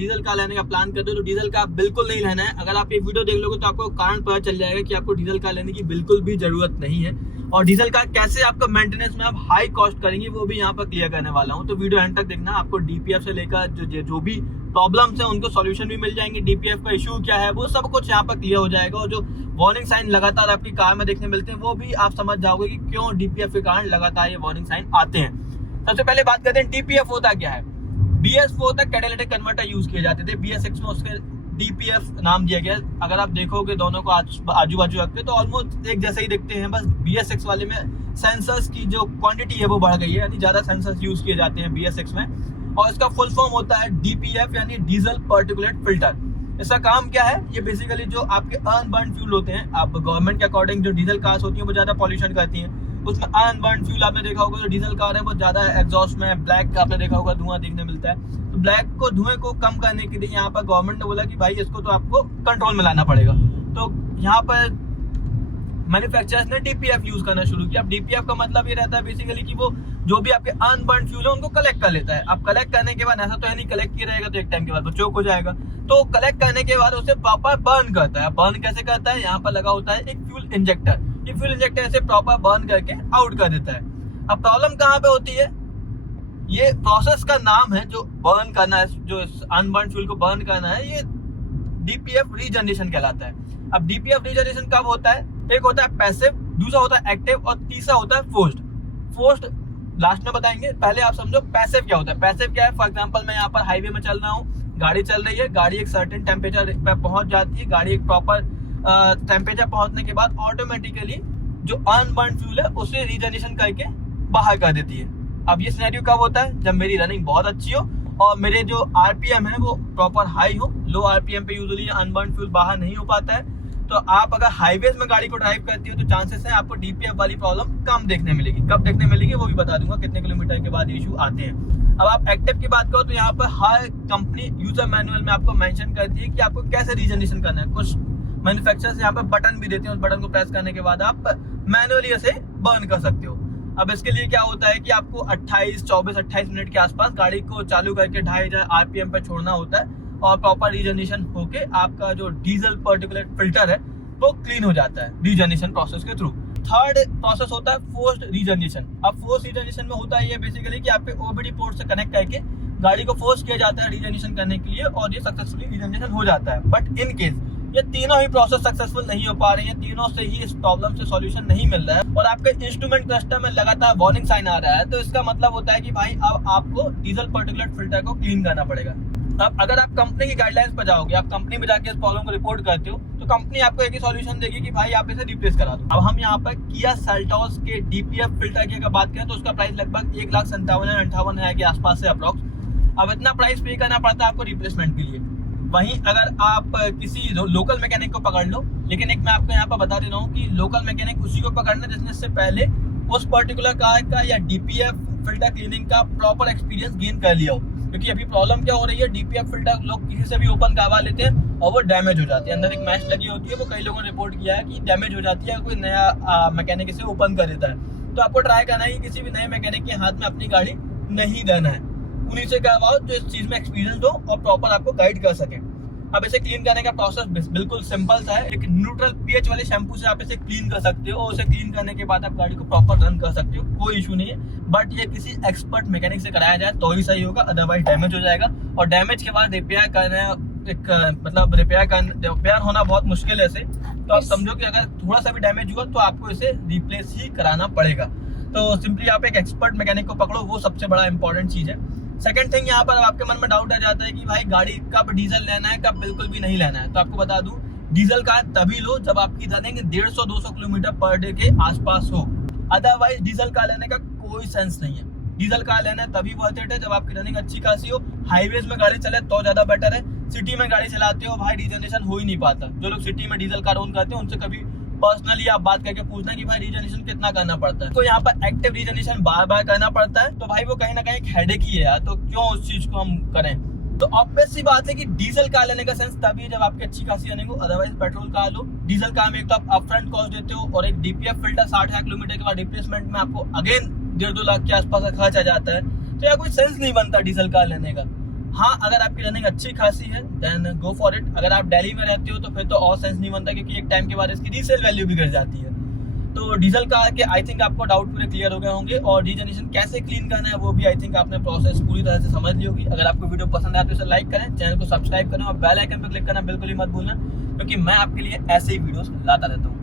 Diesel car लेने का plan करते हो तो डीजल कार बिल्कुल नहीं लेना है। अगर आप ये वीडियो देख लोगे तो आपको कारण पता चल जाएगा कि आपको डीजल कार लेने की बिल्कुल भी जरूरत नहीं है। और डीजल कार कैसे आपका मेंटेनेंस में आप हाई कॉस्ट करेंगे वो भी यहाँ पर क्लियर करने वाला हूँ। तो वीडियो एंड तक देखना, आपको डीपीएफ से लेकर जो भी प्रॉब्लम्स है उनको सॉल्यूशन भी मिल जाएंगे। डीपीएफ का इशू क्या है वो सब कुछ यहाँ पर क्लियर हो जाएगा। और जो वार्निंग साइन लगातार आपकी कार में देखने मिलते हैं वो भी आप समझ जाओगे कि क्यों डीपीएफ के कारण लगातार ये वार्निंग साइन आते हैं। सबसे पहले बात करते हैं डीपीएफ होता क्या है। BS4 तक कैटालिटिक कन्वर्टर यूज किए जाते थे, BS6 में उसके डीपीएफ नाम दिया गया। अगर आप देखोगे दोनों को आजू बाजू रखते तो ऑलमोस्ट एक जैसे ही दिखते हैं, बस BS6 वाले में सेंसर्स की जो क्वांटिटी है वो बढ़ गई है, यानी ज्यादा सेंसर्स यूज किए जाते हैं BS6 में। और इसका फुल फॉर्म होता है DPF यानी डीजल पार्टिकुलेट फिल्टर। इसका काम क्या है, ये बेसिकली जो आपके अनबर्न फ्यूल होते हैं, आप गवर्नमेंट के अकॉर्डिंग जो डीजल कार्स होती हैं वो ज्यादा पॉल्यूशन करती हैं, उसमें अनबर्न फ्यूल आपने देखा होगा जो डीजल कार है वो ज्यादा एग्जॉस्ट में ब्लैक आपने देखा होगा धुआं देखने मिलता है। तो ब्लैक को धुएं को कम करने के लिए यहाँ पर गवर्नमेंट ने बोला कि भाई इसको तो आपको कंट्रोल में लाना पड़ेगा। तो यहाँ पर मैन्युफैक्चरर्स ने डीपीएफ यूज करना शुरू किया। अब डीपीएफ का मतलब ये रहता है बेसिकली कि वो जो भी आपके अनबर्न फ्यूल है उनको कलेक्ट कर लेता है। अब कलेक्ट करने के बाद ऐसा तो है नहीं कलेक्ट किया रहेगा तो एक टाइम के बाद वो चोक हो जाएगा, तो कलेक्ट करने के बाद उसे प्रॉपर बर्न करता है। बर्न कैसे करता है, यहाँ पर लगा होता है एक फ्यूल इंजेक्टर। ये फ्यूल इंजेक्टर ऐसे प्रॉपर बर्न करके आउट कर देता है। अब प्रॉब्लम कहाँ पे होती है, ये प्रोसेस का नाम है जो बर्न करना है, जो अनबर्न फ्यूल को बर्न करना है, ये डीपीएफ रीजनरेशन कहलाता है। अब डीपीएफ रीजनरेशन कब होता है, एक होता है पैसिव, दूसरा होता है एक्टिव और तीसरा होता है फोर्स्ड। फोर्स्ड लास्ट में बताएंगे, पहले आप समझो पैसिव क्या होता है। पैसिव क्या है, फॉर एग्जांपल मैं यहाँ पर हाईवे में चल रहा हूँ, गाड़ी चल रही है, गाड़ी एक सर्टेन टेम्परेचर पे पहुंच जाती है, गाड़ी एक प्रॉपर टेम्परेचर पहुंचने के बाद ऑटोमेटिकली जो अनबर्न फ्यूल है उसे रीजनरेशन करके बाहर कर देती है। अब ये सिनेरियो कब होता है, जब मेरी रनिंग बहुत अच्छी हो और मेरे जो आरपीएम है वो प्रॉपर हाई हो। लो आरपीएम पे यूजुअली अनबर्न फ्यूल बाहर नहीं हो पाता है। तो आप अगर हाईवेज में गाड़ी को ड्राइव करती हो तो चांसेस है आपको डीपीएफ वाली प्रॉब्लम कम देखने मिलेगी। कब देखने मिलेगी वो भी बता दूंगा, कितने किलोमीटर के बाद इशू आते हैं। अब आप एक्टिव की बात करो तो यहाँ पर हर कंपनी यूजर मैनुअल में आपको मेंशन करती है कि आपको कैसे रीजनरेशन करना है। कुछ मैन्युफैक्चरर्स यहाँ पर बटन भी देते हैं, उस बटन को प्रेस करने के बाद आप मैनुअली इसे बर्न कर सकते हो। अब इसके लिए क्या होता है कि आपको 24-28 मिनट के आसपास गाड़ी को चालू करके 2500 आरपीएम पर छोड़ना होता है और प्रॉपर रीजनरेशन होके आपका जो डीजल पार्टिकुलेट फिल्टर है वो क्लीन हो जाता है रीजनरेशन प्रोसेस के थ्रू। थर्ड प्रोसेस होता है फोर्स्ड रीजनरेशन। अब फोर्स्ड रीजनरेशन में होता है ये बेसिकली कि आपके ओबीडी पोर्ट से कनेक्ट करके गाड़ी को फोर्स किया जाता है रीजनरेशन करने के लिए और ये सक्सेसफुली रीजनरेशन हो जाता है। बट इन केस ये तीनों ही प्रोसेस सक्सेसफुल नहीं हो पा रही हैं, तीनों से ही इस प्रॉब्लम से सॉल्यूशन नहीं मिल रहा है और आपके इंस्ट्रूमेंट क्लस्टर में लगातार वार्निंग साइन आ रहा है, तो इसका मतलब होता है कि भाई अब आपको डीजल पार्टिकुलेट फिल्टर को क्लीन करना पड़ेगा। अब अगर आप कंपनी की गाइडलाइंस पर जाओगे, आप कंपनी में जाके इस प्रॉब्लम को रिपोर्ट करते हो तो कंपनी आपको एक ही सॉल्यूशन देगी कि भाई आप इसे रिप्लेस करा दो। अब हम यहाँ पर किया सेल्टोस के डीपीएफ फिल्टर की अगर बात करें तो उसका प्राइस लगभग 1,57,058 के आसपास से अप्रॉक्स। अब इतना प्राइस पे करना पड़ता है आपको रिप्लेसमेंट के लिए। वहीं अगर आप किसी लोकल मैकेनिक को पकड़ लो, लेकिन एक मैं आपको यहाँ पर बता दे रहा हूँ कि लोकल मैकेनिक उसी को पकड़ना जिसने से पहले उस पर्टिकुलर कार का या डीपीएफ फिल्टर क्लीनिंग का प्रॉपर एक्सपीरियंस गेन कर लिया हो। क्योंकि अभी प्रॉब्लम क्या हो रही है, डीपीएफ फिल्टर लोग किसी से भी ओपन करवा लेते हैं और वो डैमेज हो जाती है। अंदर एक मैश लगी होती है, वो कई लोगों ने रिपोर्ट किया है कि डैमेज हो जाती है, कोई नया मैकेनिक इसे ओपन कर देता है। तो आपको ट्राई करना है कि किसी भी नए मैकेनिक के हाथ में अपनी गाड़ी नहीं देना है, उन्हीं से करवाओ जो इस चीज में एक्सपीरियंस दो और प्रॉपर आपको गाइड कर सके। अब इसे क्लीन करने का प्रोसेस बिल्कुल सिंपल सा है। एक न्यूट्रल पीएच वाले शैम्पू से आप इसे क्लीन कर सकते हो और उसे क्लीन करने के बाद आप गाड़ी को प्रॉपर रन कर सकते हो, कोई इशू नहीं है। बट ये किसी एक्सपर्ट मैकेनिक से कराया जाए तो ही सही होगा, अदरवाइज डैमेज हो जाएगा और डैमेज के बाद रिपेयर करना मतलब रिपेयर होना बहुत मुश्किल है इसे। तो आप समझो कि अगर थोड़ा सा भी डैमेज हुआ तो आपको इसे रिप्लेस ही कराना पड़ेगा। तो सिंपली आप एक एक्सपर्ट मैकेनिक को पकड़ो, वो सबसे बड़ा इंपॉर्टेंट चीज है। सेकंड थिंग, यहाँ पर आपके मन में डाउट आ जाता है कि भाई गाड़ी कब डीजल लेना है, कब बिल्कुल भी नहीं लेना है। तो आपको बता दूं, डीजल कार तभी लो जब आपकी रनिंग 150-200 किलोमीटर पर डे के आसपास हो, अदरवाइज डीजल कार लेने का कोई सेंस नहीं है। डीजल कार लेना है तभी वर्थ इट है जब आपकी रनिंग अच्छी खासी हो, हाईवेज में गाड़ी चले तो ज्यादा बेटर है। सिटी में गाड़ी चलाते हो भाई रीजनरेशन हो ही नहीं पाता। जो लोग सिटी में डीजल कार ओन करते हैं उनसे कभी पर्सनली आप बात करके पूछना कि भाई रीजनरेशन कितना करना पड़ता है। तो यहाँ पर एक्टिव रीजनरेशन बार बार करना पड़ता है, तो भाई वो कहीं ना कहीं एक हेडेक ही है यार, तो क्यों उस चीज को हम करें। तो ऑब्वियस सी बात है कि डीजल कार लेने का सेंस तभी जब आपकी अच्छी खासी रनिंग हो, अदरवाइज पेट्रोल कार लो। डीजल कार में एक तो आप अपफ्रंट कॉस्ट देते हो और एक डीपीएफ फिल्टर 60,000 किलोमीटर के बाद रिप्लेसमेंट में आपको अगेन 1.5-2 लाख के आसपास का खर्च आ जाता है। तो यार कोई सेंस नहीं बनता डीजल कार लेने का। हाँ, अगर आपकी रनिंग अच्छी खासी है देन गो फॉर इट। अगर आप दिल्ली में रहते हो तो फिर तो और सेंस नहीं बनता, क्योंकि एक टाइम के बाद इसकी रीसेल वैल्यू भी घट जाती है। तो डीजल कार के आई थिंक आपको डाउट पूरे क्लियर हो गए होंगे, और रीजनरेशन कैसे क्लीन करना है वो भी आई थिंक आपने प्रोसेस पूरी तरह से समझ ली होगी। अगर आपको वीडियो पसंद आए तो इसे लाइक करें, चैनल को सब्सक्राइब करें और बेल आइकन पर क्लिक करना बिल्कुल ही मत भूलना, क्योंकि मैं आपके लिए ऐसे ही वीडियोस लाता रहता हूँ।